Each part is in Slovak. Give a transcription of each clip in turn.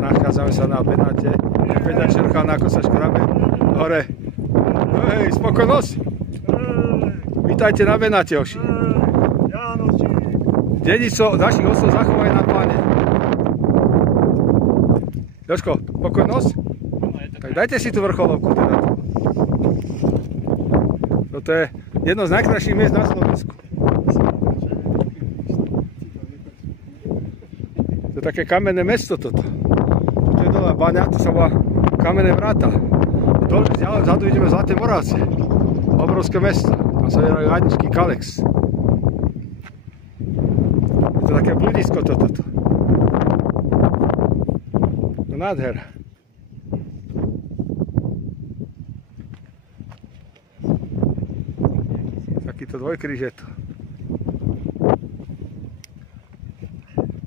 nachádzame sa na Benáte. Peťa Čerchán, ako sa škrabe hore. Hej, spokojnosť. Vítajte na Benáte, oši. Dedičstvo našich otcov zachovajú na pláne. Jožko, spokojnosť? Tak dajte si tú vrcholovku teda. Toto je jedno z najkrajších miest na Slovensku. To je také kamenné mesto toto. To je dole Baňa, to sa volá Kamenné Vráta. Dole ďalej vzadu ideme Zlaté Moravcie. Obrovské mesto. Tam sa verajú Aničky, Kalex. Je to také bludisko toto. To nádher. Takýto dvojkríž je to.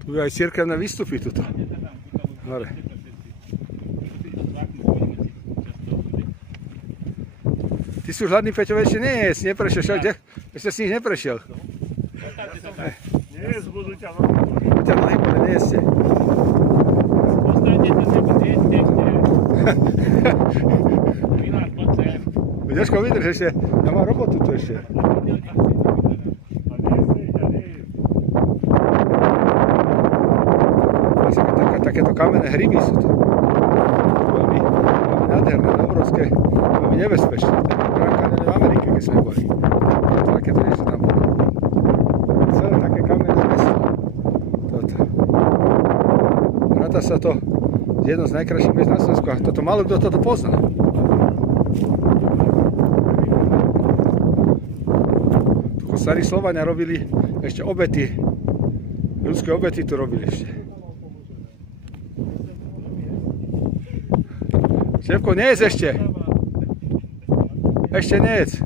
Tu aj cirkevné výstupy tuto. Hore. Ty si už hladný, Peťo, ešte nie, si neprešiel, však kde? Ešte si nič neprešiel. Nie, budú ťa nohy. Budú ťa nohy, ale nie ste. Postavte to si, nie ste. Milán, poď sem. Jožko, vydrž ešte, ja mám robotu tu ešte. Takéto kamenné hryby sú to. Veľmi nádherné, obrovské, veľmi nebezpečné. To je Grand Canyon v Amerike, keď sme boli. Takéto niečo tam bolo. Celé také kamenné mesto. Toto. Ráta sa to jedno z najkrajších miest na Slovensku. A toto málo kto toto pozná. Tu starí Slovania robili ešte obety. Ľudské obety tu robili ešte. Števko, nejedz ešte. Ešte nejedz.